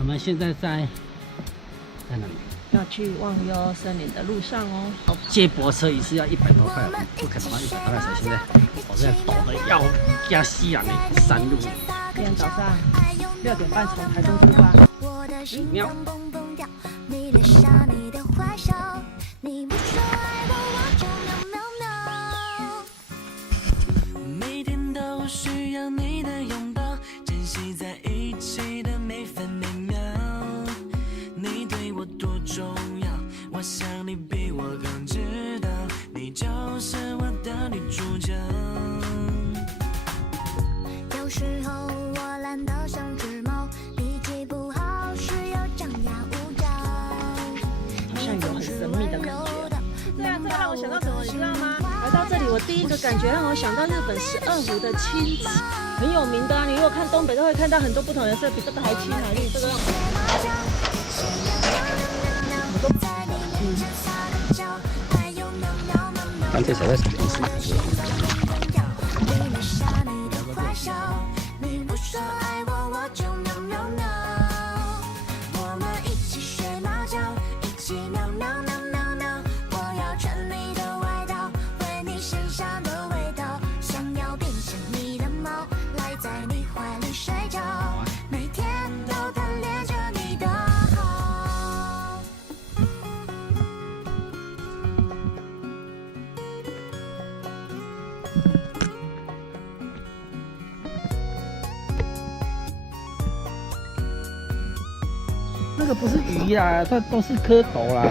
我们现在在哪里？要去忘忧森林的路上哦。接驳车一次要100多块，不可能花100多块钱。现在我现在抖得要加西洋的山路。今天早上6点半从台中出发。喵。每天都需要你的拥抱，珍惜在一起的每分每秒。你对我多重要，我想你比我更知道，你就是我的女主角。有时候我懒得像只猫，脾气不好时又张牙舞爪，好像有很神秘的感觉。对啊，这个让我想到什么，你知道吗？来到这里，我第一个感觉让我想到日本12湖的青紫，很有名的啊。你如果看东北，都会看到很多不同颜色，比这个还青还绿。这个让刚才谁在什么意思？那个不是鱼啦，它都是蝌蚪啦。